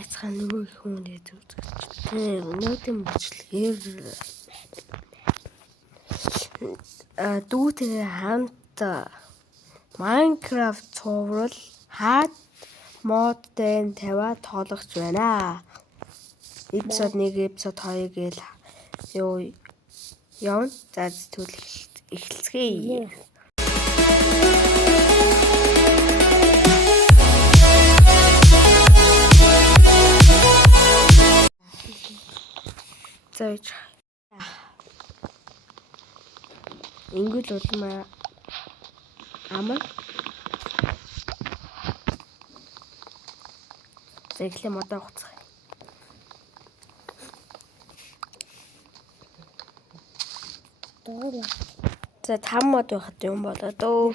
Яцхан нөгөө хүмүүний зүгтээ өнөөдөр бичлэгээр дүүтэйгээ хамт Minecraft цуврал хаад моддэн тавиад тоглож байна. Эпизод 1, эпизод 2 гээл юу явна. За зүйл эхэлцгээе. Зөөж ингүүл улмаа амар зэрэглэм одоо хуцах. За 5 мод байхад юм болоо дөө.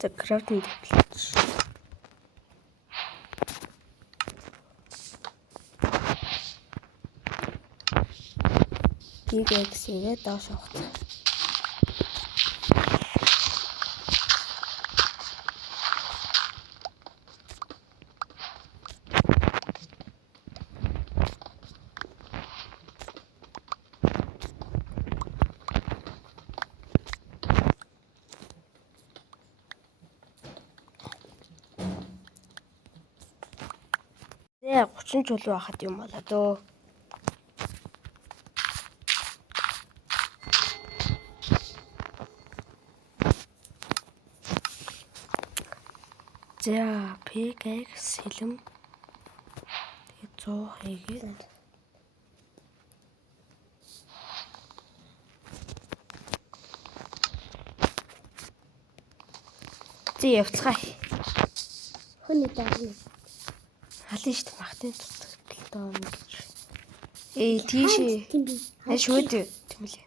За крафтинг таблет. Гигексигээ доош хуцах. Зэ 30 чулуу байхад юм болоо дөө. За пикэкс сэлэм 100 хийгээд зэ явцгаая. Хүний дарна. Халин штт махтын тутагтал доо гэж. Тийшээ. Шүүд тэмлээ.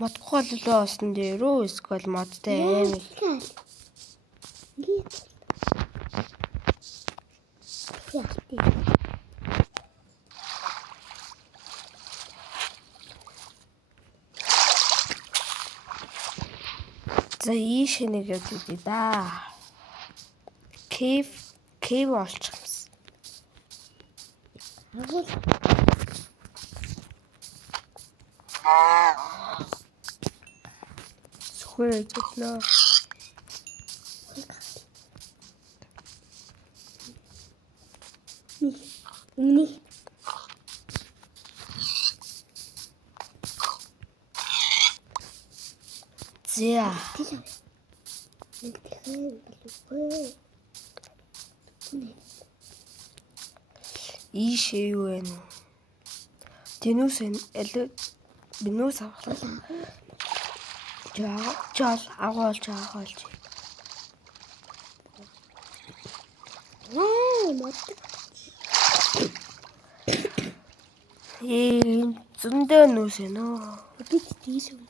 Модгүй боллоо осон дээрөө эсвэл модтай аим. За ийшээ нэг явж үзье да. Cave олчих юмсан. Агуул. Сухэр зөвлөө. Миний За ийшээ юу вэ? Тэнүүс бинүүс авах. Жол агуулж. мод. Зөндөө нүүс нөө. Би тийш юм.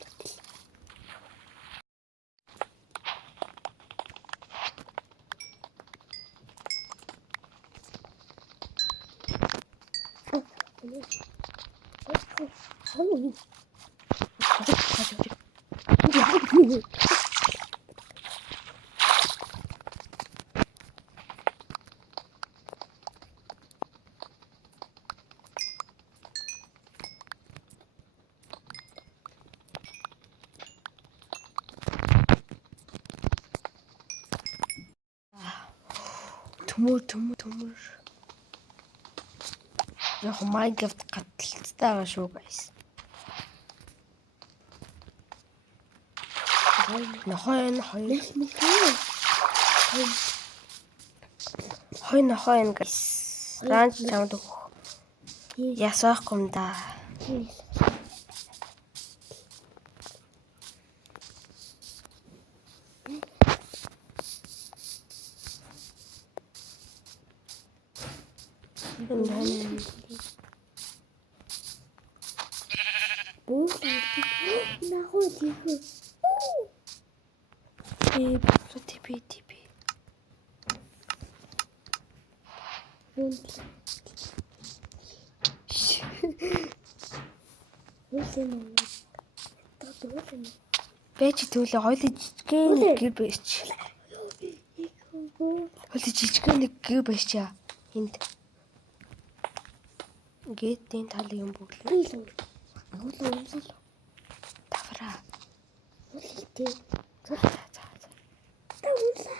Төмөр. Яг Minecraft гаталцтай байгаа шүү guys. Хойно guys. Ранч чамд ясаахгүй юм да. TP. Бэж төвлө хоёул жижигхэн нэг гэр байж. Хоёул жижигхэн нэг гэр байж. Энд. Ингээд энэ талын юм бүглээ. Би л уулаа. Давраа. Уулаа. За. Та уулаа.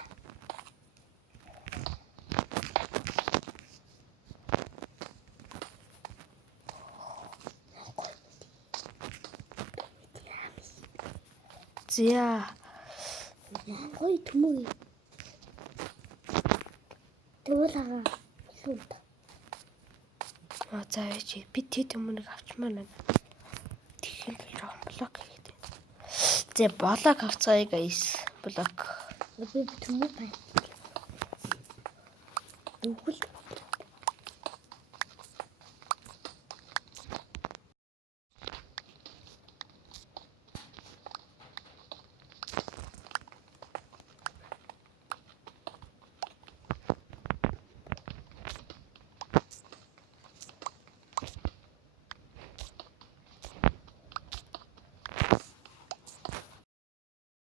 Зя. Ой төмөө. Тэвэлага. Илүүт. За яа би тэт өмнөг авчмаар байна. Тэгэхээр би блок хийгээд. Зэ блок авцгаая guys. Блок. Би төмөө байна. Нүгэл.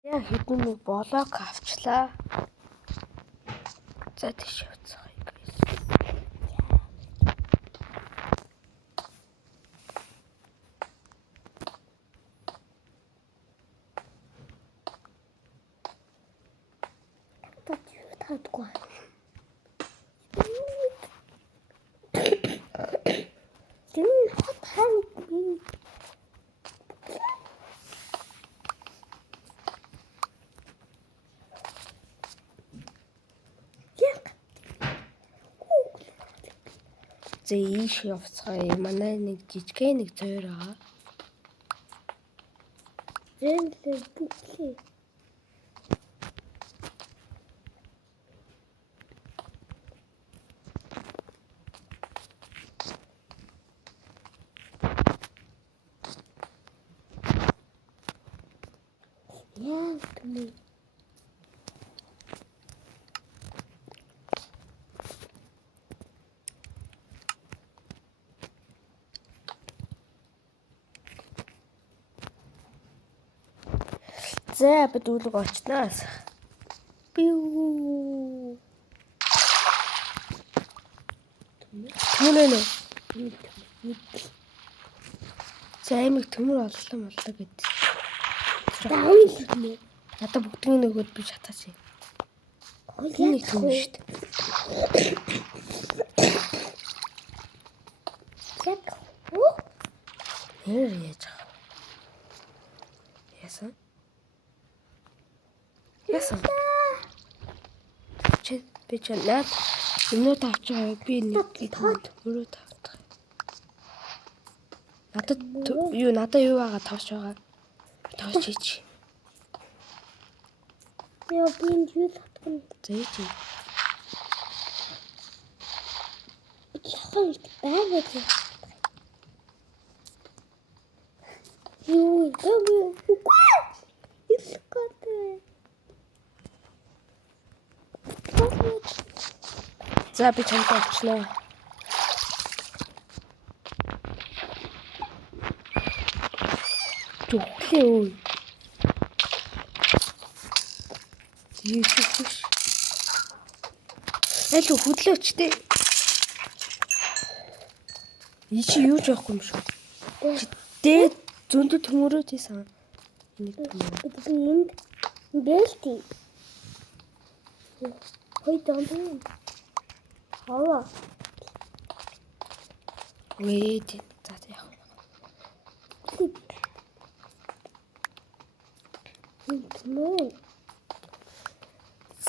Яа хэдэн нэг блок авчлаа. За тийш явцгаая guys. Татгүй. Тэн хатхан би. За ийш явцгаая. Манай нэг жижигхэн нэг зөөр байгаа. Зэнлээ бүхлээ. Яа төмөө. За бид үлэг очноос. Пиу. Төмөр нэ. За амиг төмөр оллоо гэд. Даавал төмөө. Надад бүгдийн нөгөөд би шатаач юм. Яа төмөр шүү дээ. Яг. Оо. Нэр яаж байгаа. Яасан? Яасан? Чи би ч наад өмнөд авч байгаа би нэг төмөрөө тавтах. Надад юу байгаа тавч байгаа. Тавч чи. Яа би энэ юу татган. Зээч. Яхан байгаад. Юу юм бэ? Искотэй. За би чамд авчлаа. Зүглээ өө. Ийшүүш. Аль хөдлөөчтэй. Ичи юу ч явахгүй юм шүү. Дээд зөндө төмөрөө тийсэн. Нэг төмөр. Би энд бэлти. Хой донтон. Хава. Wait. За яах вэ? Мөн.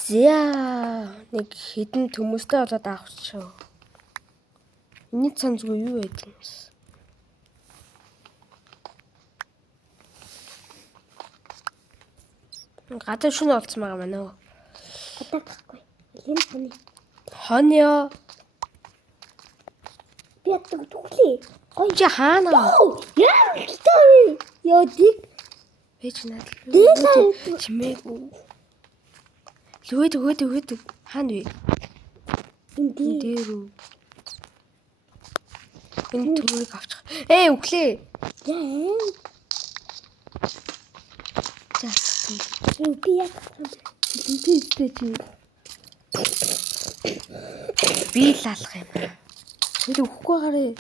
За нэг хідэн төмөстэй болоод авчихв. Эний цанцгүй юу байдг юм бэ? Гадаа шүн олцсон байгаа маа нөө. Гадаа гахгүй. Энд хоны. Хонио. Би ятдаг түглээ. Гой чи хаана? Яа гэтэй. Яа дик. Бэж надад. Дик. Чимээгүй. Лүгэд. Хаана вэ? Энд Дээр үү? Энэ төмөрийг авчих. Өглөө. яа. За. Би яг Тэнтэй чи. Би л алах юм. Бид өгөхгүй гараа.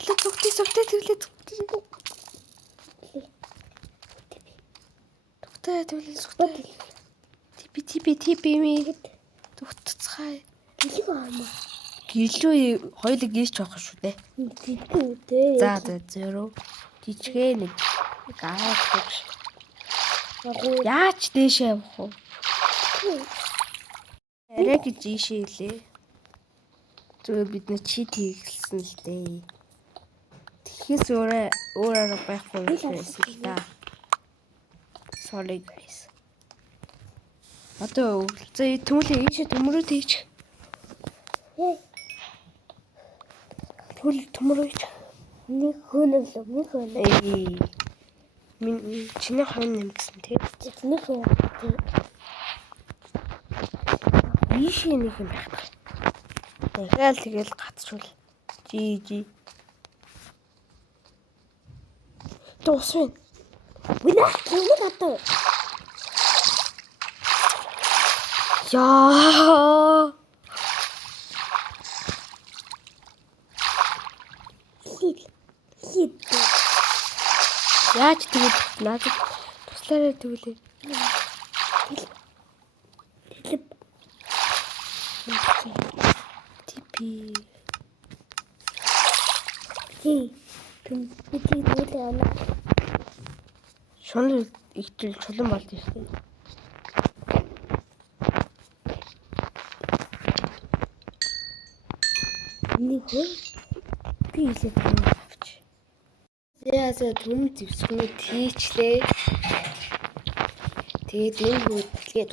Л зүгтээ твлээ. Твлээ зүгтээ. Тиби ми. Зүгтцхай. гэлэг аамаа. Гэлөө хоёулаа гэрч авах шүү дээ. Тэгтээ. За 0. Жижигээ нэг аваад гэж. Яаж дээшээ явах вэ? Арай гэж ийшээ илээ. Зүгээр бид нэ чит хийгэлсэн л дээ. Тэгэхээс өөр арга байхгүй байсан л да. Sorry guys. Одоо өвлцөө тэмүүлээ ийшээ төмөрөө тийч. Төмөрөөч. Нэг хөнөв. Чиний хон нэмсэн тий. Нэг хөнөв. Ийшээ нэг юм байх. Тэгэл гацчул. Жи. Дуусвэн. Үнэ гадаа. Яа. Хит. Яаж тэгээд надад туслаарай тэгвэл. Типи. Бидний дүүлээ оноо. Шунал ихтэл чулан болд юм шиг. Нэг Би ийсээ юм авч. Яасаа түм зевсгнээ тийчлээ. Тэгээд энэ хөдөлгөөд